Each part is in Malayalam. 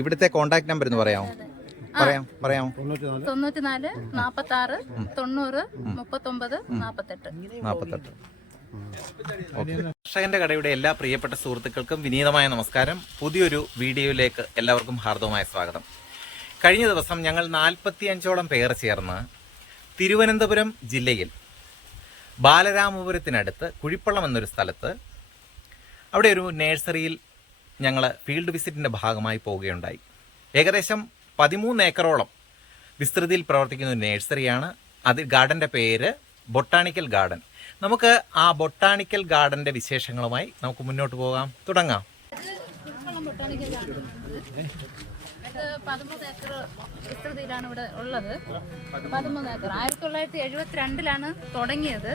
ഇവിടുത്തെ കോണ്ടാക്ട് നമ്പർ എന്ന് പറയാമോ? പറയാം പറയാമോ തൊണ്ണൂറ്റിനാല്. നാപ്പത്തി ആറ് തൊണ്ണൂറ് മുപ്പത്തൊമ്പത് നാപ്പത്തെട്ട്. നാൽപ്പത്തെട്ട് കർഷകന്റെ കടയുടെ എല്ലാ പ്രിയപ്പെട്ട സുഹൃത്തുക്കൾക്കും വിനീതമായ നമസ്കാരം. പുതിയൊരു വീഡിയോയിലേക്ക് എല്ലാവർക്കും ഹാർദവമായ സ്വാഗതം. കഴിഞ്ഞ ദിവസം ഞങ്ങൾ നാൽപ്പത്തി അഞ്ചോളം പേർ ചേർന്ന് തിരുവനന്തപുരം ജില്ലയിൽ ബാലരാമപുരത്തിനടുത്ത് കുഴിപ്പള്ളം എന്നൊരു സ്ഥലത്ത് അവിടെ ഒരു നേഴ്സറിയിൽ ഞങ്ങൾ ഫീൽഡ് വിസിറ്റിന്റെ ഭാഗമായി പോവുകയുണ്ടായി. ഏകദേശം പതിമൂന്ന് ഏക്കറോളം വിസ്തൃതിയിൽ പ്രവർത്തിക്കുന്ന ഒരു നേഴ്സറിയാണ്. അത് ഗാർഡന്റെ പേര് ബൊട്ടാണിക്കൽ ഗാർഡൻ. നമുക്ക് ആ ബൊട്ടാണിക്കൽ ഗാർഡന്റെ വിശേഷങ്ങളുമായി നമുക്ക് മുന്നോട്ട് പോകാം. തുടങ്ങാം. ഇത് പതിമൂന്ന് ഏക്കർ വിസ്തൃതിയിലാണ് ഇവിടെ ഉള്ളത്. പതിമൂന്ന് ഏക്കർ ആയിരത്തി തൊള്ളായിരത്തി എഴുപത്തിരണ്ടിലാണ് തുടങ്ങിയത്.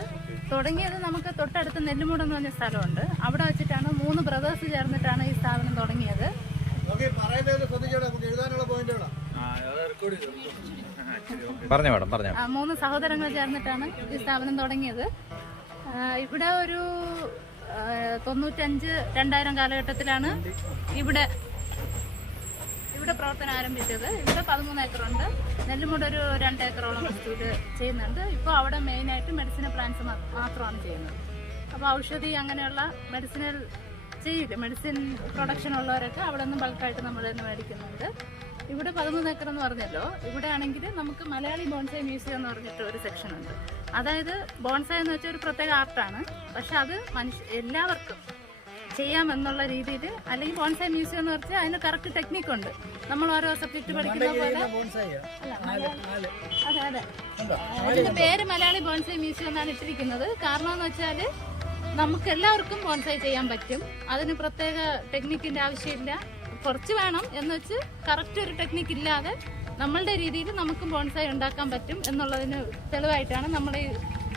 തുടങ്ങിയത് നമുക്ക് തൊട്ടടുത്ത് നെല്ലുമൂട് എന്ന് പറഞ്ഞ സ്ഥലമുണ്ട്. അവിടെ വെച്ചിട്ടാണ് മൂന്ന് ബ്രദേഴ്സ് ചേർന്നിട്ടാണ് ഈ സ്ഥാപനം തുടങ്ങിയത്. പറഞ്ഞു മാഡം പറഞ്ഞു. ആ, മൂന്ന് സഹോദരങ്ങൾ ചേർന്നിട്ടാണ് ഈ സ്ഥാപനം തുടങ്ങിയത്. ഇവിടെ ഒരു തൊണ്ണൂറ്റഞ്ച് രണ്ടായിരം കാലഘട്ടത്തിലാണ് ഇവിടെ ഇവിടെ പ്രവർത്തനം ആരംഭിച്ചത് ഇവിടെ പതിമൂന്ന് ഏക്കറുണ്ട്. നെല്ലുമുട് ഒരു രണ്ട് ഏക്കറോളം ഇത് ചെയ്യുന്നുണ്ട്. ഇപ്പോൾ അവിടെ മെയിനായിട്ട് മെഡിസിനൽ പ്ലാന്റ്സ് മാത്രമാണ് ചെയ്യുന്നത്. അപ്പോൾ ഔഷധി അങ്ങനെയുള്ള മെഡിസിനൽ ചെയ്യില്ല. മെഡിസിൻ പ്രൊഡക്ഷൻ ഉള്ളവരൊക്കെ അവിടെ നിന്ന് ബൾക്കായിട്ട് നമ്മൾ തന്നെ മേടിക്കുന്നുണ്ട്. ഇവിടെ പതിമൂന്ന് ഏക്കർ എന്ന് പറഞ്ഞല്ലോ. ഇവിടെ ആണെങ്കിൽ നമുക്ക് മലയാളി ബോൺസായി മ്യൂസിയം എന്ന് പറഞ്ഞിട്ട് ഒരു സെക്ഷൻ ഉണ്ട്. അതായത് ബോൺസായി എന്ന് വെച്ചാൽ ഒരു പ്രത്യേക ആർട്ടാണ് പക്ഷെ അത് മനുഷ്യ എല്ലാവർക്കും ചെയ്യാം എന്നുള്ള രീതിയിൽ അല്ലെങ്കിൽ ബോൺസായി മ്യൂസിയം എന്ന് പറഞ്ഞാൽ അതിന് കറക്റ്റ് ടെക്നിക്ക് ഉണ്ട്. നമ്മൾ ഓരോ സബ്ജക്ട് പഠിക്കുന്ന പോലെ. അതെ അതെ. അതിന്റെ പേര് മലയാളി ബോൺസായി മ്യൂസിയം എന്നാണ് ഇട്ടിരിക്കുന്നത്. കാരണം എന്ന് വെച്ചാൽ നമുക്ക് എല്ലാവർക്കും ബോൺസായി ചെയ്യാൻ പറ്റും. അതിന് പ്രത്യേക ടെക്നിക്കിന്റെ ആവശ്യമില്ല. കുറച്ച് വേണം എന്ന് വെച്ച് കറക്റ്റ് ഒരു ടെക്നിക്ക് ഇല്ലാതെ നമ്മളുടെ രീതിയിൽ നമുക്കും ബോൺസായി ഉണ്ടാക്കാൻ പറ്റും എന്നുള്ളതിന് തെളിവായിട്ടാണ് നമ്മൾ ഈ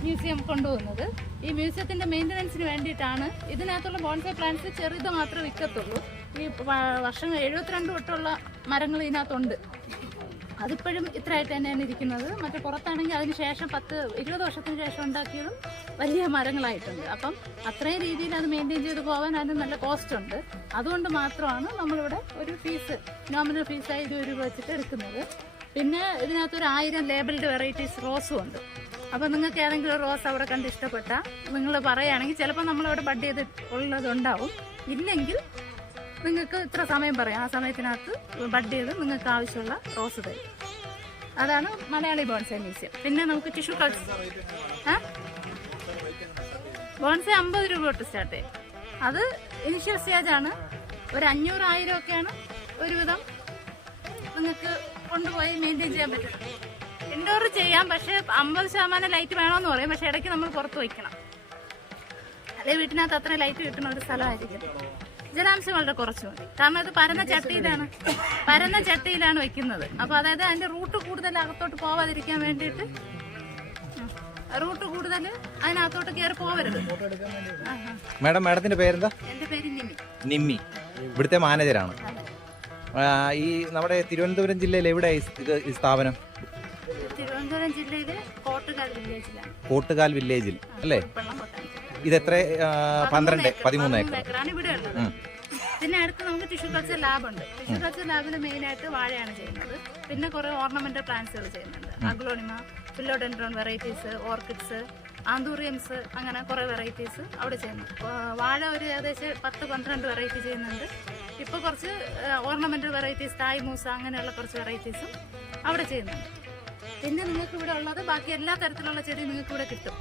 മ്യൂസിയം കൊണ്ടുപോകുന്നത്. ഈ മ്യൂസിയത്തിന്റെ മെയിന്റനൻസിന് വേണ്ടിയിട്ടാണ്. ഇതിനകത്തുള്ള ബോൺസൈ പ്ലാന്റ്സ് ചെറുത് മാത്രമേ വിൽക്കത്തുള്ളൂ. ഈ വർഷം എഴുപത്തിരണ്ട് തൊട്ടുള്ള മരങ്ങൾ ഇതിനകത്തുണ്ട്. അതിപ്പോഴും ഇത്രയായിട്ട് തന്നെയാണ് ഇരിക്കുന്നത്. മറ്റേ പുറത്താണെങ്കിൽ അതിന് ശേഷം പത്ത് ഇരുപത് വർഷത്തിന് ശേഷം ഉണ്ടാക്കിയതും വലിയ മരങ്ങളായിട്ടുണ്ട്. അപ്പം അത്രയും രീതിയിൽ അത് മെയിന്റെയിൻ ചെയ്ത് പോകാൻ അതിന് നല്ല കോസ്റ്റ് ഉണ്ട്. അതുകൊണ്ട് മാത്രമാണ് നമ്മളിവിടെ ഒരു ഫീസ് നോമിനൽ ഫീസായി ഇരുപത് രൂപ വെച്ചിട്ട് എടുക്കുന്നത്. പിന്നെ ഇതിനകത്തൊരു ആയിരം ലേബിൾഡ് വെറൈറ്റീസ് റോസും ഉണ്ട്. അപ്പം നിങ്ങൾക്ക് ഏതെങ്കിലും ഒരു റോസ് അവിടെ കണ്ട് ഇഷ്ടപ്പെട്ട. നിങ്ങൾ പറയുകയാണെങ്കിൽ ചിലപ്പോൾ നമ്മൾ അവിടെ ബഡ് ചെയ്ത് ഉള്ളതുണ്ടാവും. ഇല്ലെങ്കിൽ നിങ്ങൾക്ക് ഇത്ര സമയം പറയാം. ആ സമയത്തിനകത്ത് ബഡ് ചെയ്ത് നിങ്ങൾക്ക് ആവശ്യമുള്ള റോസ് തരും. അതാണ് മലയാളി ബോൺസൈ മ്യൂസിയം. പിന്നെ നമുക്ക് ടിഷ്യൂ കൾസ് ബോൺസൈ അമ്പത് രൂപ തൊട്ട് സ്റ്റാർട്ട് ചെയ്യും. അത് ഇനിഷ്യൽ സ്റ്റേജ് ആണ്. ഒരു അഞ്ഞൂറ് ആയിരം ഒക്കെയാണ് ഒരുവിധം നിങ്ങൾക്ക് കൊണ്ടുപോയി മെയിന്റെയിൻ ചെയ്യാൻ പറ്റും ഇൻഡോർ ചെയ്യാം പക്ഷെ അമ്പത് ശതമാനം ലൈറ്റ് വേണമെന്ന് പറയും. പക്ഷെ ഇടയ്ക്ക് നമ്മൾ പുറത്ത് വയ്ക്കണം. അല്ലെ വീട്ടിനകത്ത് അത്ര ലൈറ്റ് കിട്ടുന്ന ഒരു സ്ഥലമായിരിക്കും. ജലാംശം വളരെ കുറച്ച് മതി. കാരണം ഇത് പരന്ന ചട്ടിയിലാണ്. പരന്ന ചട്ടിയിലാണ് വെക്കുന്നത്. അപ്പൊ അതായത് അതിന്റെ റൂട്ട് കൂടുതൽ അകത്തോട്ട് പോവാതിരിക്കാൻ വേണ്ടിയിട്ട് റൂട്ട് കൂടുതൽ അതിനകത്തോട്ട് കയറി പോവരുത്. മാഡം മാഡത്തിന്റെ പേരെന്താ? എന്റെ പേര് നിമ്മി. നിമ്മി. ഇവിടുത്തെ മാനേജരാണ്. ഈ നമ്മുടെ തിരുവനന്തപുരം ജില്ലയിൽ എവിടെ ഇത് ഈ സ്ഥാപനം? തിരുവനന്തപുരം ജില്ലയിലെ കോട്ടുകാൽ വില്ലേജിലാണ്. കോട്ടുകാൽ വില്ലേജിൽ അല്ലേ? ഇത് എത്ര പന്ത്രണ്ട് പതിമൂന്ന് ഏക്കർ. ഏക്കറാണ് ഇവിടെ ഉള്ളത്. പിന്നെ അടുത്ത് നമുക്ക് ടിഷ്യൂ കൾച്ചർ ലാബ് ഉണ്ട്. ടിഷ്യൂ കൾച്ചർ ലാബിൽ മെയിൻ ആയിട്ട് വാഴയാണ് ചെയ്യുന്നത്. പിന്നെ കുറെ ഓർണമെന്റൽ പ്ലാന്റ്സുകൾ ചെയ്യുന്നുണ്ട്. Aglaonema philodendron varieties orchids anthuriums അങ്ങനെ കുറെ വെറൈറ്റീസ് അവിടെ ചെയ്യുന്നു വാഴ ഒരു ഏകദേശം പത്ത് പന്ത്രണ്ട് വെറൈറ്റി ചെയ്യുന്നുണ്ട്. ഇപ്പൊ കുറച്ച് ഓർണമെന്റൽ വെറൈറ്റീസ് തായ് മൂസ അങ്ങനെയുള്ള കുറച്ച് വെറൈറ്റീസും അവിടെ ചെയ്യുന്നുണ്ട്. പിന്നെ നിങ്ങൾക്ക് ഇവിടെ ഉള്ളത് ബാക്കി എല്ലാ തരത്തിലുള്ള ചെടി നിങ്ങൾക്ക് ഇവിടെ കിട്ടും.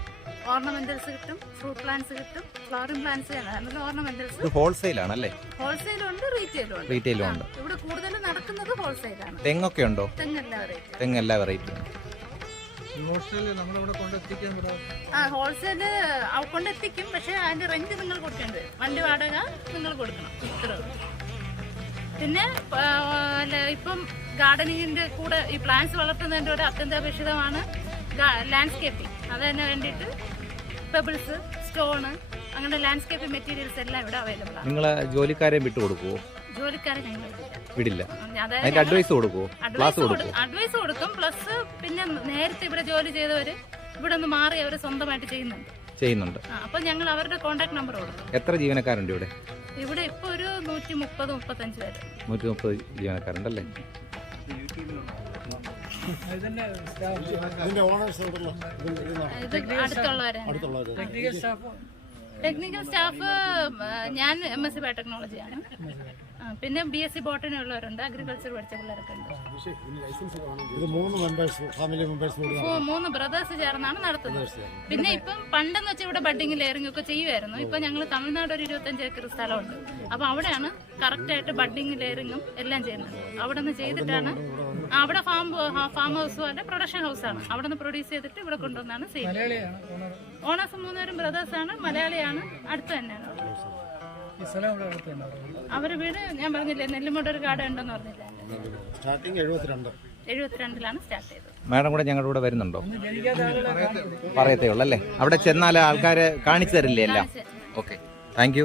ഓർണമെന്റൽസ് കിട്ടും ഫ്രൂട്ട് പ്ലാന്റ്സ് കിട്ടും ഫ്ലവറിംഗ് പ്ലാന്റ്സ് നല്ല ഓർണമെന്റൽസ് ഇത് ഹോൾസെയിൽ ആണല്ലേ ഹോൾസെയിലും ഉണ്ട് റീറ്റെയിലും ഉണ്ട്. റീറ്റെയിലും ഉണ്ട്. ഇവിടെ കൂടുതലും നടക്കുന്നത് ഹോൾസെയിലാണ് തെങ്ങൊക്കെ ഉണ്ടോ? തെങ്ങല്ല റേറ്റ് തെങ്ങ് എല്ലാ വെറൈറ്റി ആ ഹോൾസെയിൽ കൊണ്ടെത്തിക്കും പക്ഷെ അതിന്റെ റെന്റ് നിങ്ങൾ കൊടുക്കേണ്ടത് വണ്ടി വാടക നിങ്ങൾ കൊടുക്കണം. ഇത്ര പിന്നെ ഇപ്പം ഗാർഡനിങ്ങിന്റെ കൂടെ ഈ പ്ലാന്റ്സ് വളർത്തുന്നതിന്റെ ഒരു അത്യന്താപേക്ഷിതമാണ് ലാൻഡ്സ്കേപ്പിംഗ് അതിന് വേണ്ടിയിട്ട് പെബിൾസ് സ്റ്റോണ് അങ്ങനെ ലാൻഡ്സ്കേപ്പിംഗ് മെറ്റീരിയൽസ് എല്ലാം ഇവിടെ അവൈലബിൾ ആണ്. നിങ്ങൾ ജോലിക്കാരെ വിട്ടു കൊടുക്കുവോ? ജോലിക്കാരെ ഞങ്ങൾ. വിടില്ല. അതിന്റെ അഡ്വൈസ് അഡ്വൈസ് ക്ലാസ് കൊടുക്കും അഡ്വൈസ് കൊടുക്കും. പ്ലസ് പിന്നെ നേരത്തെ ഇവിടെ ജോലി ചെയ്തവര് ഇവിടെ ഒന്ന് മാറി അവർ സ്വന്തമായിട്ട് ചെയ്യുന്നുണ്ട്. ചെയ്യുന്നുണ്ട്. അപ്പോൾ ഞങ്ങൾ അവരുടെ കോൺടാക്ട് നമ്പർ കൊടുക്കും എത്ര ജീവനക്കാരുണ്ട് ഇവിടെ? ഇവിടെ ഇപ്പോൾ ഒരു നൂറ്റി മുപ്പത് മുപ്പത്തഞ്ച് പേര്. നൂറ്റി മുപ്പത് ജീവനക്കാരുണ്ടല്ലേ ഇത് അടുത്തുള്ളവരാണ്. അടുത്തുള്ളവര്. ടെക്നിക്കൽ സ്റ്റാഫ് ഞാൻ എം എസ് സി ബയോടെക്നോളജിയാണ് പിന്നെ ബി എസ് സി ബോട്ടണി ഉള്ളവരുണ്ട് അഗ്രികൾച്ചർ പഠിച്ച പിള്ളേരൊക്കെ ഉണ്ട് മൂന്ന് ബ്രദേഴ്സ് ചേർന്നാണ് നടത്തുന്നത്. പിന്നെ ഇപ്പം പണ്ടെന്ന് വെച്ചാൽ ഇവിടെ ബഡിങ് ലെയറിംഗ് ഒക്കെ ചെയ്യുമായിരുന്നു ഇപ്പൊ ഞങ്ങൾ തമിഴ്നാട് ഒരു ഇരുപത്തഞ്ച് ഏക്കർ സ്ഥലമുണ്ട്. അപ്പൊ അവിടെയാണ് കറക്റ്റ് ആയിട്ട് ബഡിങ് ലെയറിങ്ങും എല്ലാം ചെയ്യുന്നത്. അവിടെ നിന്ന് ചെയ്തിട്ടാണ് അവിടെ ഫാം ഫാം ഹൗസ് പോലെ പ്രൊഡക്ഷൻ ഹൗസ് ആണ്. അവിടെ നിന്ന് പ്രൊഡ്യൂസ് ചെയ്തിട്ട് ഇവിടെ കൊണ്ടുവന്നാണ് ചെയ്യുന്നത്. ഓണേഴ്സ് മൂന്നുപേരും ബ്രദേഴ്സാണ് ആണ്. മലയാളിയാണ് അടുത്ത് തന്നെയാണ്. അവരുടെ വീട് ഞാൻ പറഞ്ഞില്ലേ നെല്ലിമോട് ഒരു കാട് ഉണ്ടെന്ന് പറഞ്ഞില്ലേ? സ്റ്റാർട്ടിങ് എഴുപത്തിരണ്ട്. എഴുപത്തിരണ്ടിലാണ് സ്റ്റാർട്ട് ചെയ്തത്. മാഡം കൂടെ ഞങ്ങളുടെ കൂടെ വരുന്നുണ്ടോ? പറയത്തേ ഉള്ളൂ അല്ലേ? അവിടെ ചെന്നാൽ ആൾക്കാര് കാണിച്ചു തരില്ലേ എല്ലാം? ഓക്കെ താങ്ക്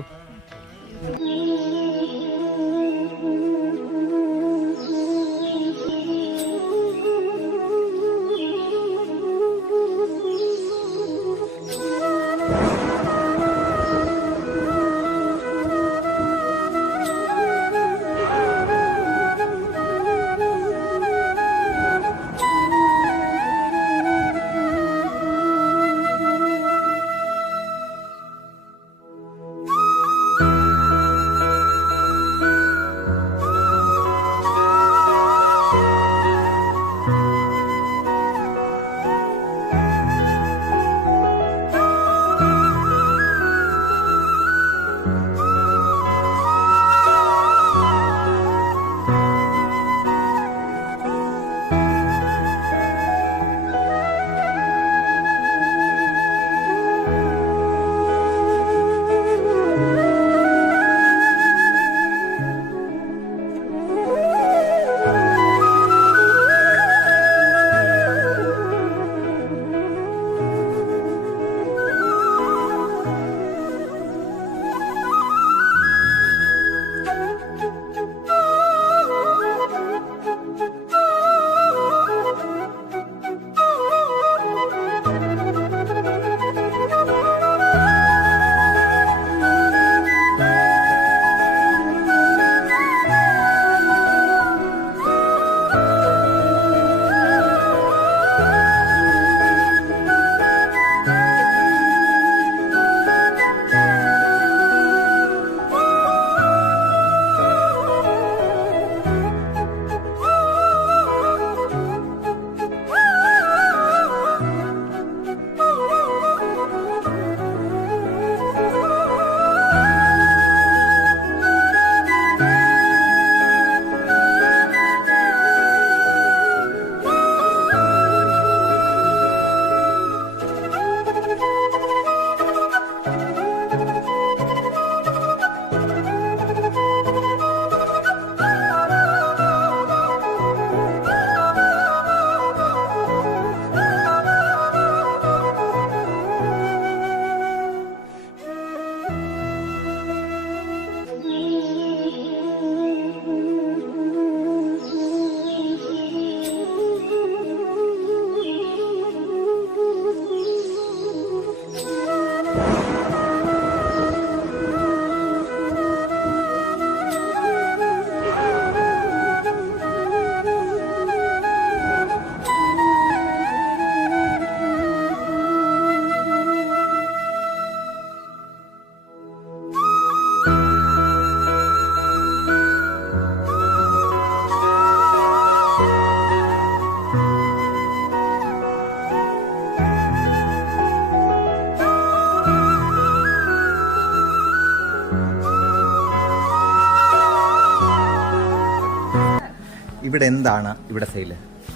ഇവിടെ എന്താണ് ഇവിടെ സെയിൽ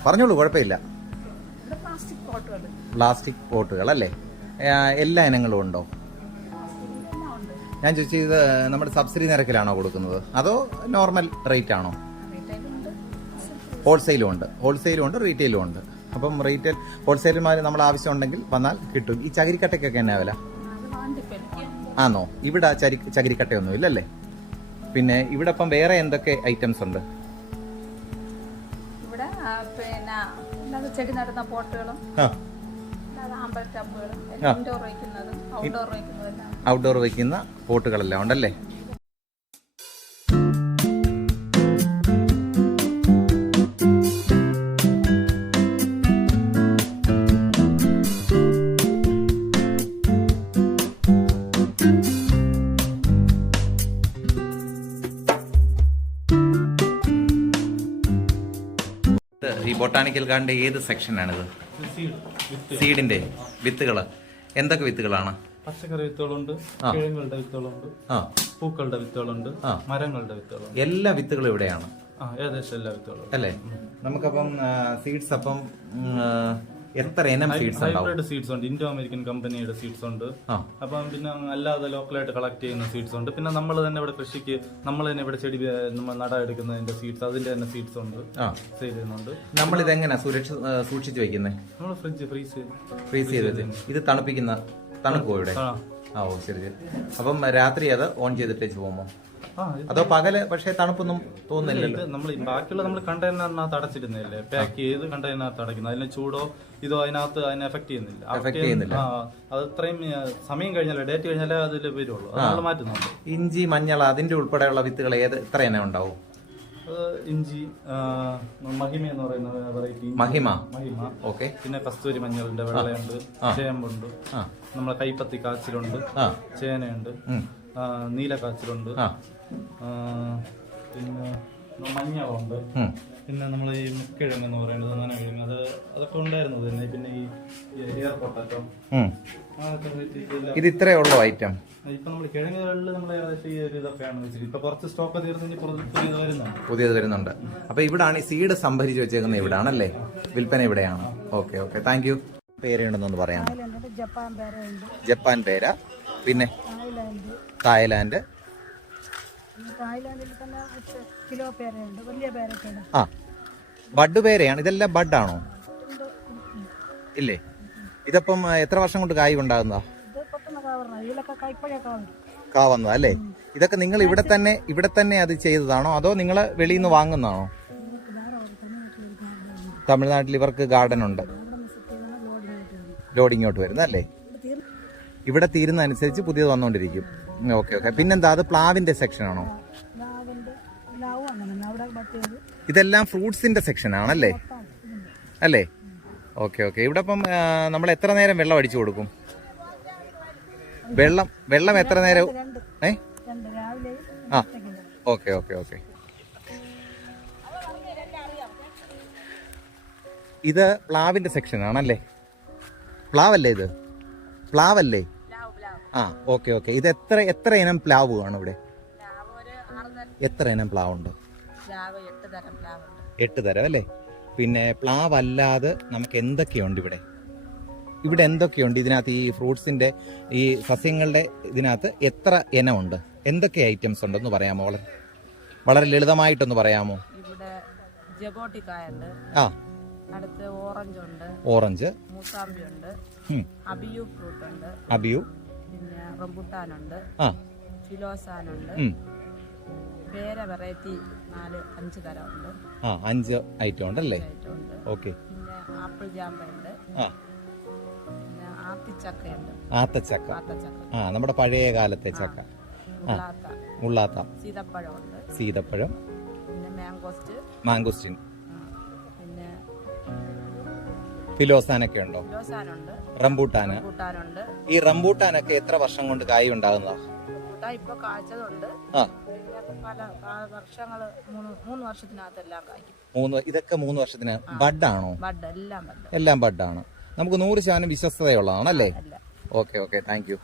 പറഞ്ഞോളൂ കുഴപ്പമില്ല. പ്ലാസ്റ്റിക് പോട്ടുകൾ അല്ലേ? എല്ലാ ഇനങ്ങളും ഉണ്ടോ? ഞാൻ ചോദിച്ചത് ഇത് നമ്മുടെ സബ്സിഡി നിരക്കിലാണോ കൊടുക്കുന്നത്? അതോ നോർമൽ റേറ്റ് ആണോ? ഹോൾസെയിലും ഉണ്ട്. ഹോൾസെയിലും ഉണ്ട് റീറ്റെയിലും ഉണ്ട്. അപ്പം റീറ്റെയിൽ ഹോൾസെയിലുമാർ നമ്മൾ ആവശ്യം ഉണ്ടെങ്കിൽ വന്നാൽ കിട്ടും. ഈ ചകിരിക്കട്ടയ്ക്കൊക്കെ എന്നാ വില? ആണോ ഇവിടെ ചരി ചകിരിക്കട്ടയൊന്നും ഇല്ലല്ലേ പിന്നെ ഇവിടെ ഇപ്പം വേറെ എന്തൊക്കെ ഐറ്റംസ് ഉണ്ട്? ചെടി നടുന്ന പോട്ടുകളും ഇൻഡോർ വയ്ക്കുന്നതും ഔട്ട്ഡോർ ഔട്ട്ഡോർ വയ്ക്കുന്ന പോട്ടുകളെല്ലാം ഉണ്ടല്ലേ? ബൊട്ടാണിക്കൽ ഗാർഡന്റെ ഏത് സെക്ഷനാണിത്? സീഡിന്റെ വിത്തുകൾ എന്തൊക്കെ വിത്തുകളാണ്? പച്ചക്കറി വിത്തുകളുണ്ട്. കിഴങ്ങുകളുടെ വിത്തുകളുണ്ട് പൂക്കളുടെ വിത്തുകളുണ്ട് മരങ്ങളുടെ വിത്തുകളുണ്ട്. എല്ലാ വിത്തുകളും ഇവിടെയാണ്? ഏകദേശം എല്ലാ വിത്തുകളും. അല്ലേ? നമുക്കപ്പം സീഡ്സ് അപ്പം എത്ര ഇനം സീഡ്സ് ഉണ്ട് ഹൈബ്രിഡ് സീഡ്സ് ഉണ്ട്. ഇൻഡോ അമേരിക്കൻ കമ്പനിയുടെ സീഡ്സ് ഉണ്ട്. അപ്പം പിന്നെ അല്ലാതെ ലോക്കലായിട്ട് കളക്ട് ചെയ്യുന്ന സീഡ്സ് ഉണ്ട്. പിന്നെ നമ്മൾ തന്നെ ഇവിടെ കൃഷിക്ക് നമ്മൾ തന്നെ ഇവിടെ ചെടി നമ്മൾ നട എടുക്കുന്നതിന്റെ സീഡ്സ് അതിന്റെ തന്നെ സീഡ്സ് ഉണ്ട്. സെയിൽ ചെയ്യുന്നുണ്ട്. നമ്മൾ ഇതെങ്ങനെ സുരക്ഷ സൂക്ഷിച്ചു സൂക്ഷിച്ച് വെക്കുന്നത് നമ്മൾ ഫ്രിഡ്ജ് ഫ്രീസ് ഫ്രീസ് ചെയ്ത് ഇത് തണുപ്പിക്കുന്ന തണുപ്പോ ഇവിടെ? ആ ഓ ശരി ശരി. അപ്പം രാത്രി അത് ഓൺ ചെയ്തിട്ട് പോകുമോ? ആ അതോ പകൽ പക്ഷേ തണുപ്പൊന്നും തോന്നുന്നില്ലല്ലോ? നമ്മൾ ബാക്കിയുള്ള നമ്മൾ കണ്ടെയ്നറിനകത്ത് അടച്ചിരുന്നില്ലേ പാക്ക് ചെയ്ത് കണ്ടെയ്നറിനകത്ത് അടയ്ക്കുന്നത് അതിന് ചൂടോ ഇതോ അതിനകത്ത് അതിനെ എഫക്ട് ചെയ്യുന്നില്ല. എഫക്ട് ചെയ്യുന്നില്ല. അത് ഇത്രയും സമയം കഴിഞ്ഞാലേ ഡേറ്റ് കഴിഞ്ഞാലേ അതിൽ വരുള്ളൂ. നമ്മൾ മാറ്റുന്നുണ്ട്. ഇഞ്ചി മഞ്ഞൾ അതിന്റെ ഉൾപ്പെടെയുള്ള വിത്തുകൾ ഏത് ഇത്ര തന്നെ ഉണ്ടാവും? ഇഞ്ചി മഹിമ എന്ന് പറയുന്ന വെറൈറ്റി മഹിമ. മഹിമ. ഓക്കെ. പിന്നെ കസ്തൂരി മഞ്ഞളുണ്ട് വെള്ളയുണ്ട് ചേമ്പുണ്ട്. ആ. നമ്മളെ കൈപ്പത്തി കാച്ചിലുണ്ട് ആ. ചേനയുണ്ട് നീല കാച്ചിലുണ്ട് പിന്നെ മഞ്ഞളുണ്ട്. പിന്നെ നമ്മൾ ഈ മുക്കിഴങ്ങ് എന്ന് പറയുന്നത് നന കിഴങ്ങ് അത് അതൊക്കെ ഉണ്ടായിരുന്നു തന്നെ. പിന്നെ ഈ എയർ പൊട്ടറ്റോ ഇത് ഇത്രേ ഉള്ളൂ ഐറ്റം ഇപ്പൊ നമ്മൾ കിഴങ്ങുകളിൽ നമ്മൾ ഏകദേശം ഈ ഒരു ഇതൊക്കെയാണ് വെച്ചത് ഇപ്പൊ കുറച്ച് സ്റ്റോക്ക് തീർന്നു പുതിയത് വരുന്നുണ്ട്. പുതിയത് വരുന്നുണ്ട്. അപ്പൊ ഇവിടാണ് സീഡ് സംഭരിച്ച് വെച്ചേക്കുന്നത് ഇവിടാണല്ലേ? വിൽപ്പന ഇവിടെയാണ്. ഓക്കെ ഓക്കെ താങ്ക് യു പേരുണ്ടെന്നൊന്ന് പറയാം ജപ്പാൻ പേരുണ്ട് ജപ്പാൻ പേര? പിന്നെ? തായ്ലാന്റ് പിന്നെ തായ്ലാൻഡിൽ തന്നെ മറ്റ് കിലോ പേരയുണ്ട് വലിയ പേരൊക്കെയാണ് ആ. ബഡ് പേരയാണ്. ഇതെല്ലാം ബഡാണോ? ഇല്ലേ? ഇതപ്പം എത്ര വർഷം കൊണ്ട് കായ് ഉണ്ടാകുന്നതാ? കാവന്നോ കാ വന്നതാ അല്ലേ? ഇതൊക്കെ നിങ്ങൾ ഇവിടെ തന്നെ ഇവിടെ തന്നെ അത് ചെയ്തതാണോ? അതോ നിങ്ങൾ വെളിയിൽ നിന്ന് വാങ്ങുന്നതാണോ? തമിഴ്നാട്ടിൽ ഇവർക്ക് ഗാർഡൻ ഉണ്ട് അവിടെ വിസിറ്റ് ചെയ്യണം ലോഡിനായിട്ട് വരും ലോഡ് ഇങ്ങോട്ട് വരുന്നത് അല്ലേ? ഇവിടെ തീരുന്ന അനുസരിച്ച് പുതിയത് വന്നുകൊണ്ടിരിക്കും. Okay okay. പിന്നെന്താ അത് പ്ലാവിന്റെ ബട്ട് ഇതെല്ലാം ഫ്രൂട്ട്സിന്റെ സെക്ഷൻ ആണല്ലേ? അല്ലേ? Okay okay. ഇവിടെ ഇപ്പം നമ്മൾ എത്ര നേരം വെള്ളം അടിച്ചു കൊടുക്കും? വെള്ളം വെള്ളം എത്ര നേരം? ഏ? ആ. Okay okay okay. ഇത് പ്ലാവിന്റെ സെക്ഷൻ ആണല്ലേ? പ്ലാവല്ലേ ഇത്? പ്ലാവല്ലേ? ആ ഓക്കെ ഓക്കെ. ഇത് എത്ര എത്ര ഇനം പ്ലാവ് ആണ് ഇവിടെ? എത്ര ഇനം പ്ലാവ് ഉണ്ട് എട്ട് തരം അല്ലേ? പിന്നെ പ്ലാവ് അല്ലാതെ നമുക്ക് എന്തൊക്കെയുണ്ട് ഇവിടെ? ഇവിടെ എന്തൊക്കെയുണ്ട് ഇതിനകത്ത് ഈ ഫ്രൂട്ട്സിന്റെ ഈ സസ്യങ്ങളുടെ ഇതിനകത്ത് എത്ര ഇനമുണ്ട്? എന്തൊക്കെ ഐറ്റംസ് ഉണ്ടെന്ന് പറയാമോ? വളരെ വളരെ ലളിതമായിട്ടൊന്ന് പറയാമോ? ഇവിടെ ജബോട്ടിക്കായുണ്ട് ആ. അടുത്ത് ഓറഞ്ച് ഉണ്ട്. ഓറഞ്ച്. മൂസാമ്പി ഉണ്ട്. അബിയു ഫ്രൂട്ട് ഉണ്ട്. അബിയു. പിന്നെ ആ. ഉണ്ട്. പേര വെറൈറ്റി നാല് അഞ്ച് തരമുണ്ട് ആ അഞ്ച് ഐറ്റം ഉണ്ടല്ലേ ഉണ്ട്. ഓക്കെ. പിന്നെ ആപ്പിൾ ജാമ്പയുണ്ട് ആ. പിന്നെ ആത്തിച്ചക്കയുണ്ട്. ആത്തച്ചക്ക. ആത്തച്ചക്ക. ആ നമ്മുടെ പഴയ കാലത്തെ ചക്ക. മുള്ളാത്ത. മുള്ളാത്ത. സീതപ്പഴമുണ്ട് സീതപ്പഴം. പിന്നെ മാംഗോസ്റ്റ് മാംഗോസ്റ്റിൻ ഫിലോസാനൊക്കെ ഉണ്ടോ? ഫിലോസാനുണ്ട് റംബൂട്ടാന്. റംബൂട്ടാനുണ്ട്. ഈ റംബൂട്ടാനൊക്കെ എത്ര വർഷം കൊണ്ട് കായ് ഉണ്ടാകുന്നതാ? റംബൂട്ടാൻ ഇപ്പൊ കായ്ച്ചതുണ്ട്. ആ. പിന്നെ പല വർഷങ്ങൾ മൂന്ന് മൂന്ന് വർഷത്തിനകത്തെല്ലാം കായ്ക്കും. മൂന്ന് ഇതൊക്കെ മൂന്ന് വർഷത്തിന് ബഡാണോ? ബഡ് എല്ലാം ബഡ്. എല്ലാം ബഡാണ്. നമുക്ക് നൂറ് ശതമാനം വിശ്വസ്തതയുള്ളതാണല്ലേ അല്ലേ. Okay okay. Thank you.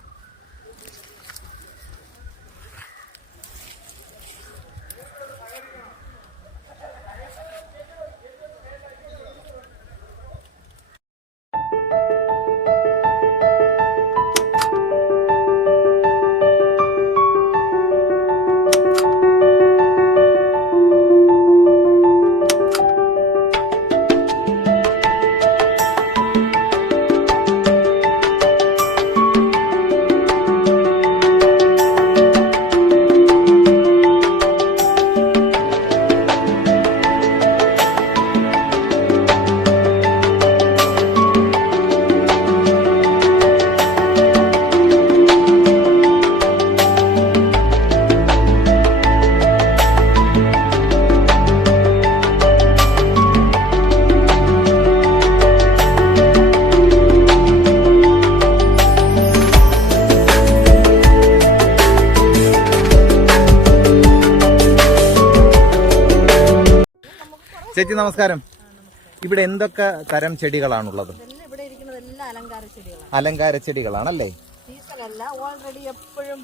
ചേച്ചി നമസ്കാരം. ഇവിടെ എന്തൊക്കെ തരം ചെടികളാണുള്ളത്? അലങ്കാര ചെടികളാണ്. അലങ്കാര ചെടികളാണല്ലേ? ഓൾറെഡി എപ്പോഴും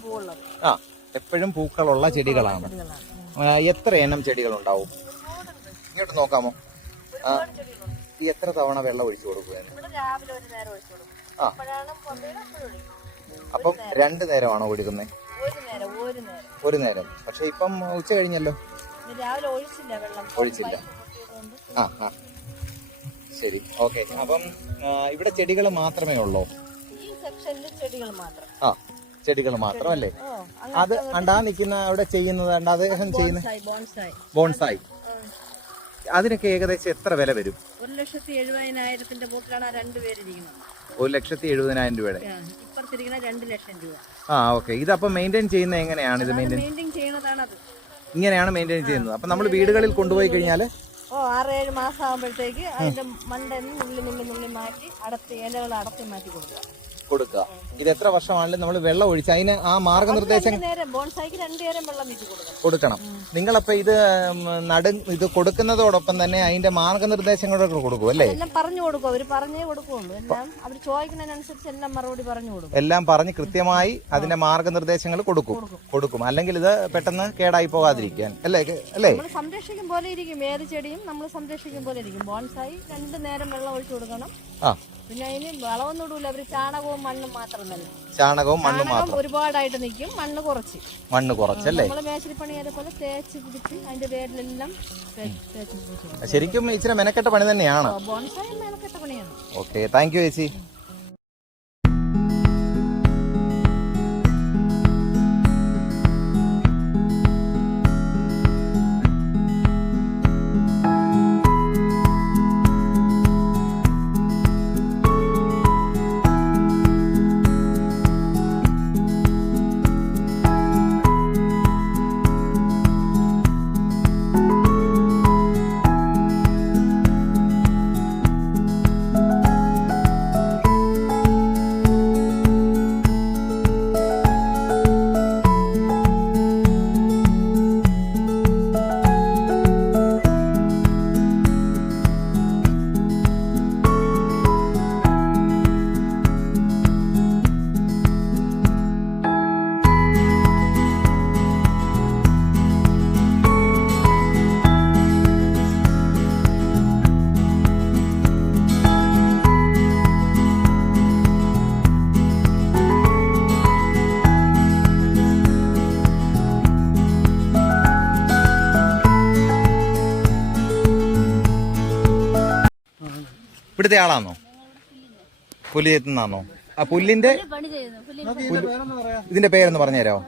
ആ എപ്പോഴും പൂക്കളുള്ള ചെടികളാണ്. എത്ര എണ്ണം ചെടികൾ ഉണ്ടാവും ഇങ്ങോട്ട് നോക്കാമോ? എത്ര തവണ വെള്ളം ഒഴിച്ചു കൊടുക്കുക? അപ്പം രണ്ട് നേരമാണോ കൊടുക്കുന്നത് ഒരു നേരം പക്ഷെ ഇപ്പം ഉച്ച കഴിഞ്ഞല്ലോ. ഒഴിച്ചില്ല. ആ ആ. ശരി. ഓക്കെ. അപ്പം ഇവിടെ ചെടികൾ മാത്രമേ ഉള്ളൂ? ചെടികൾ മാത്രം. ആ ചെടികൾ മാത്രമല്ലേ? ഓ അത് അണ്ടാ നിൽക്കുന്ന അവിടെ ചെയ്യുന്നത് അണ്ടാ അദ്ദേഹം ചെയ്യുന്ന ബോൺസായി അതിനൊക്കെ ഏകദേശം എത്ര വില വരും? ഒരു ലക്ഷത്തി എഴുപതിനായിരത്തിന്റെ ബോട്ടിലാണ് ആ രണ്ടുപേരിരിക്കുന്നത് ഒരു ലക്ഷത്തി എഴുപതിനായിരം രൂപയുടെ. ആ, ഇപ്പുറത്തിരിക്കുന്ന രണ്ട് ലക്ഷം രൂപ. ആ ഓക്കെ. ഇതപ്പം മെയിന്റെയിൻ ചെയ്യുന്നത് എങ്ങനെയാണ് ഇത് മെയിന്റെയിൻ ഇങ്ങനെയാണ് മെയിന്റെയിൻ ചെയ്യുന്നത്. അപ്പം നമ്മൾ വീടുകളിൽ കൊണ്ടുപോയി കഴിഞ്ഞാൽ ഓ ആറേഴ് മാസം ആകുമ്പോഴത്തേക്ക് അതിന്റെ മണ്ടെന്ന് നുള്ളി നുള്ളി നുള്ളി മാറ്റി അടത്തി ഇലകൾ അടത്തി മാറ്റി കൊടുക്കുക. കൊടുക്കുക. ഇത് എത്ര വർഷമാണെങ്കിലും നമ്മൾ വെള്ളം ഒഴിച്ച് അതിന് ആ മാർഗനിർദ്ദേശം കൊടുക്കണം. കൊടുക്കണം. നിങ്ങളപ്പോ ഇത് നട ഇത് കൊടുക്കുന്നതോടൊപ്പം തന്നെ അതിന്റെ മാർഗനിർദ്ദേശങ്ങളൊക്കെ കൊടുക്കും അല്ലേ? എല്ലാം പറഞ്ഞു കൊടുക്കും. അവർ പറഞ്ഞേ കൊടുക്കുള്ളൂ. എല്ലാം അവർ ചോദിക്കുന്നതിനനുസരിച്ച് എല്ലാം മറുപടി പറഞ്ഞു കൊടുക്കും. എല്ലാം പറഞ്ഞ് കൃത്യമായി അതിന്റെ മാർഗനിർദ്ദേശങ്ങൾ കൊടുക്കും. കൊടുക്കും. അല്ലെങ്കിൽ ഇത് പെട്ടെന്ന് കേടായി പോകാതിരിക്കാൻ. അല്ലേ? അല്ലേ? സംരക്ഷിക്കും പോലെ ഇരിക്കും. ഏത് ചെടിയും നമ്മൾ സംരക്ഷിക്കും പോലെ ഇരിക്കും. ബോൺസായി രണ്ടു നേരം വെള്ളം ഒഴിച്ചു കൊടുക്കണം. ആ. പിന്നെ അതിന് വളമൊന്നും ഇടൂല. അവർ ചാണകവും മണ്ണും മാത്രം തന്നെ. ചാണകവും മണ്ണും മാത്രം. ഒരുപാടായിട്ട് നിൽക്കും മണ്ണ് കുറച്ച്. മണ്ണ് കുറച്ചല്ലേ നമ്മൾ മേശരിപ്പണി പോലെ തേച്ച് പിടിച്ച് അതിന്റെ വേരിലെല്ലാം ശരിക്കും ഇച്ചിരി മെനക്കെട്ട പണി തന്നെയാണ്. ബോൺസായി മെനക്കെട്ട പണിയാണ്. ഓക്കെ താങ്ക് യു ചേച്ചി ഇവിടുത്തെ ആളാണോ പുല്ല് ചെത്തുന്നാണോ ആ പുല്ലിന്റെ ഇതിന്റെ പേരൊന്ന് പറഞ്ഞുതരാമോ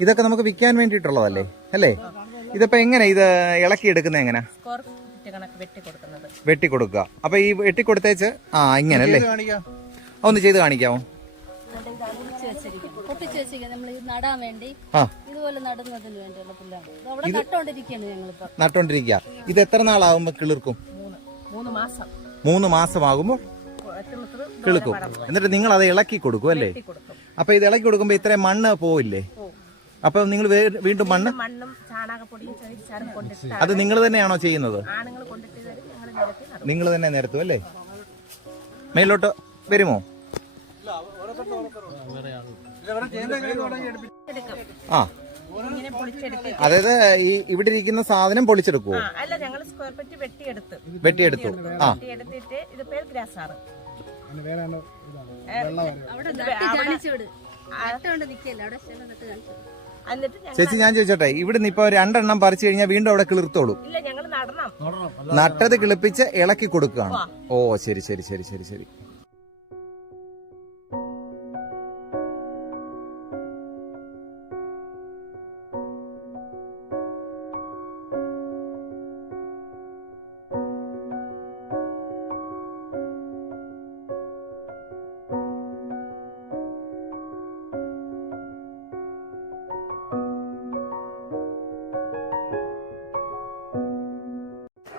ഇതൊക്കെ നമുക്ക് വിൽക്കാൻ വേണ്ടിയിട്ടുള്ളതല്ലേ? അല്ലേ? ഇതിപ്പോ എങ്ങനെ? ഇത് ഇളക്കി എടുക്കുന്നത് എങ്ങനെ? വെട്ടി കൊടുക്കുക അപ്പൊ ഈ വെട്ടി കൊടുത്തേച്ച് ആ ഇങ്ങനെ അല്ലേ? ഒന്ന് ചെയ്ത് കാണിക്കാമോ? പൊട്ടിച്ച് നമ്മൾ നടാൻ വേണ്ടി ആ. ഇതുപോലെ നടുന്നതിന് വേണ്ടിയുള്ള പുല്ലാണ്. അവിടെ നട്ടോണ്ടിരിക്കുകയാണ് ഞങ്ങളിപ്പോ. നട്ടോണ്ടിരിക്കുക ഇത് എത്ര നാളാവുമ്പോ കിളിർക്കും? മൂന്ന് മാസം. മൂന്ന് മാസമാകുമ്പോ എത്തുമ്പോൾ കിളുക്കും എന്നിട്ട് നിങ്ങൾ അത് ഇളക്കി കൊടുക്കും അല്ലേ? കൊടുക്കും. അപ്പൊ ഇത് ഇളക്കി കൊടുക്കുമ്പോ ഇത്രയും മണ്ണ് പോവില്ലേ? അപ്പൊ നിങ്ങൾ വീണ്ടും മണ്ണ്? അത് നിങ്ങൾ തന്നെയാണോ ചെയ്യുന്നത്? നിങ്ങൾ തന്നെ നിരത്തും അല്ലേ? മേലോട്ട് വരുമോ? ആ. ഇങ്ങനെ പൊളിച്ചെടുത്തിട്ട് അതായത് ഈ ഇവിടെ ഇരിക്കുന്ന സാധനം പൊളിച്ചെടുക്കുവോ? ആ, അല്ല ഞങ്ങൾ സ്ക്വയർ ഫീറ്റ് വെട്ടിയെടുത്ത്. വെട്ടിയെടുത്തു. ആ. വെട്ടിയെടുത്തിട്ട് ഇത് പേർ ഗ്രാസ് ആണ് അതിന് വേറെ ആണോ ഇതാണ്? വെള്ള വരെ. അവിടെ നട്ട് നട്ടുകൊണ്ട് അവിടെ ശരി നട്ട് കാണിച്ചു വിട്. എന്നിട്ട് ഞങ്ങൾ ചേച്ചി ഞാൻ ചോദിച്ചോട്ടെ ഇവിടുന്ന് ഇപ്പൊ രണ്ടെണ്ണം പറിച്ചു കഴിഞ്ഞാൽ വീണ്ടും അവിടെ കിളിർത്തോളൂ? ഇല്ല ഞങ്ങൾ നോടണം. നട്ടത് കിളിപ്പിച്ച് ഇളക്കി കൊടുക്കുകയാണ്. ഓ ശരി ശരി ശരി ശരി ശരി.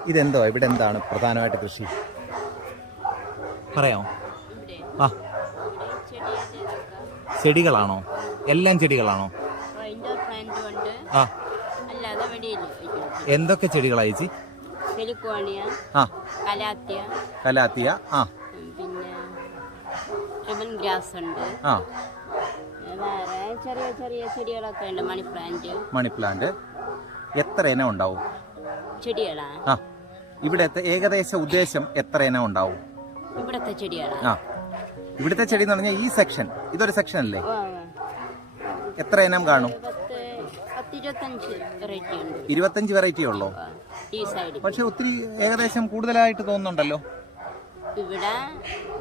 ഇതെന്തോ? ഇവിടെ എന്താണ് പ്രധാനമായിട്ട് കൃഷി? പറയാമോ? ആ. ചെടികളാണോ? എല്ലാം ചെടികളാണോ? ആ. എന്തൊക്കെ ചെടികളാ ചേച്ചി? ആ. കലാത്തിയ. ആ. മണിപ്ലാന്റ് പിന്നെ ഗ്രാസ് ഉണ്ട് ആ. വേറെ ചെറിയ ചെറിയ ചെടികളൊക്കെ ഉണ്ട്. Money plant. Money plant. എത്ര ഇനം ഉണ്ടാവും? ചെടികളാ? ആ. ഇവിടത്തെ ഏകദേശ ഉദ്ദേശം എത്ര ഇനം ഉണ്ടാവും? ഇവിടത്തെ ചെടിയാണ് ആ. ഇവിടുത്തെ ചെടി എന്ന് പറഞ്ഞാൽ ഈ സെക്ഷൻ ഇതൊരു സെക്ഷൻ അല്ലേ? എത്ര ഇനം കാണും? ഇരുപത്തഞ്ച് വെറൈറ്റി ഉള്ളോ? പക്ഷെ ഒത്തിരി ഏകദേശം കൂടുതലായിട്ട് തോന്നുന്നുണ്ടല്ലോ. ഇവിടെ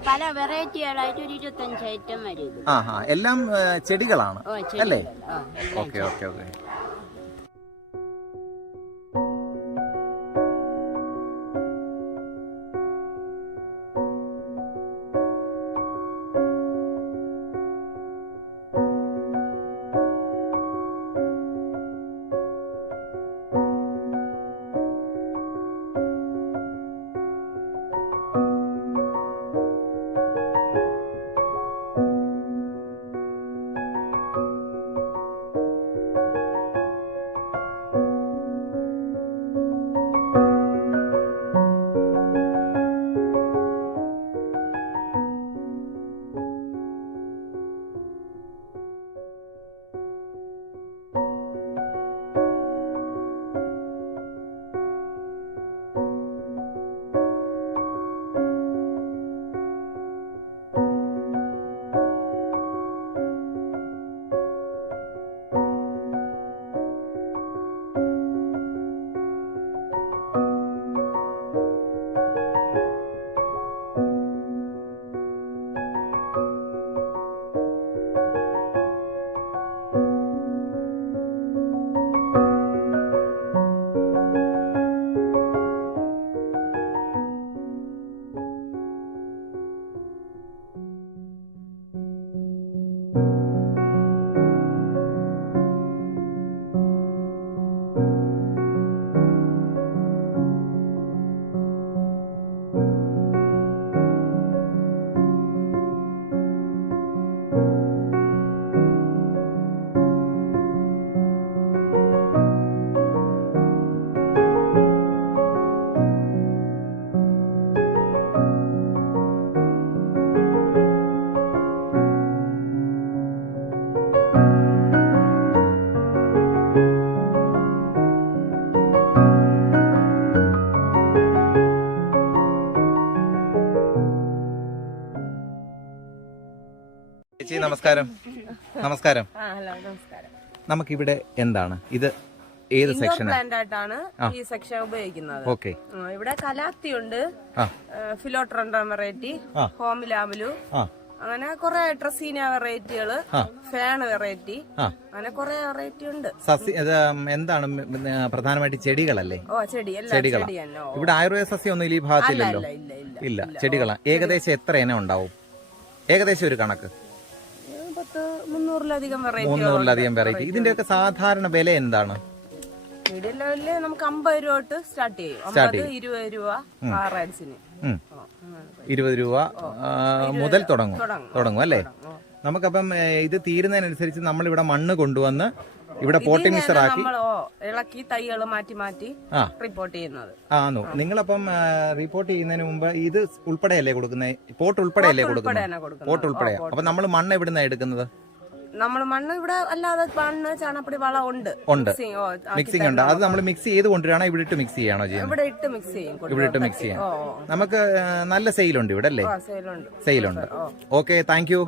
പല വെറൈറ്റികളായിട്ട് ഒരു ഇരുപത്തഞ്ച് ഐറ്റം വരും. ഇത്. ആ ആ എല്ലാം ചെടികളാണ് അല്ലേ? Okay okay okay. നമസ്കാരം. നമസ്കാരം. ആ ഹലോ നമസ്കാരം. നമുക്കിവിടെ എന്താണ്? ഇത് ഏത് സെക്ഷൻ ആയിട്ടാണ് ഈ സെക്ഷൻ ഉപയോഗിക്കുന്നത്. ഓക്കെ. ഇവിടെ കലാത്തി ഉണ്ട് ആ. വെറൈറ്റി ഹോമിലാമലു അങ്ങനെ കുറെ ഡ്രസ്സീന വെറൈറ്റികൾ ഫാൻ വെറൈറ്റി അങ്ങനെ കുറെ വെറൈറ്റി ഉണ്ട്. സസ്യ എന്താണ് പ്രധാനമായിട്ട് ചെടികളല്ലേ? ഓ ചെടി. ചെടികളാണ്. ഇവിടെ ആയുർവേദ സസ്യം ഒന്നും ഈ ഭാഗത്തില്ലല്ലോ? ഇല്ല ഇല്ല ഇല്ല. ഇല്ല ചെടികളാ. ഏകദേശം എത്ര ഇനം ഉണ്ടാവും? ഏകദേശം ഒരു കണക്ക്. പത്ത് മുന്നൂറിലധികം വെറൈറ്റി മുന്നൂറിലധികം വെറൈറ്റി ഇതിന്റെയൊക്കെ സാധാരണ വില എന്താണ്? മീഡിയം ലെവലിൽ നമുക്ക് അമ്പത് രൂപ തൊട്ട് സ്റ്റാർട്ട് ചെയ്യും. അമ്പത് ഇരുപത് രൂപ ആ റേറ്റ്സിന് ഉം. ഇരുപത് രൂപ മുതൽ തുടങ്ങും. തുടങ്ങും. അല്ലേ? നമുക്കപ്പം ഇത് തീരുന്നതിനനുസരിച്ച് നമ്മളിവിടെ മണ്ണ് കൊണ്ടുവന്ന് ഇവിടെ പോട്ടിംഗ് മിക്സർ ആക്കി ഇളക്കി തൈകൾ മാറ്റി മാറ്റി ആ. റിപ്പോർട്ട് ചെയ്യുന്നത്. ആണോ നിങ്ങളപ്പം റിപ്പോർട്ട് ചെയ്യുന്നതിന് മുമ്പ് ഇത് ഉൾപ്പെടെയല്ലേ കൊടുക്കുന്നത് പോട്ട് ഉൾപ്പെടെയല്ലേ ഉൾപ്പെടെ കൊടുക്കുന്നത്. പോട്ട് ഉൾപ്പെടെയാ. അപ്പൊ നമ്മൾ മണ്ണ് എവിടുന്ന എടുക്കുന്നത്? നമ്മൾ മണ്ണ് ഇവിടെ അല്ലാതെ മണ്ണ് ചാണകപ്പൊടി വളം ഉണ്ട്. ഉണ്ട്. മിക്സിംഗ് ഉണ്ട്. അത് നമ്മൾ മിക്സ് ചെയ്ത് കൊണ്ടുവരാണോ ഇവിടെ ഇട്ട് മിക്സ് ചെയ്യാണോ ചെയ്യുന്നത്? ഇവിടെ ഇട്ട് മിക്സ് ചെയ്യും ഇവിടെ ഇട്ട് മിക്സ് ചെയ്യാം നമുക്ക് നല്ല സെയിലുണ്ട് ഇവിടെ അല്ലേ? സെയിലുണ്ട് ഓക്കെ താങ്ക് യു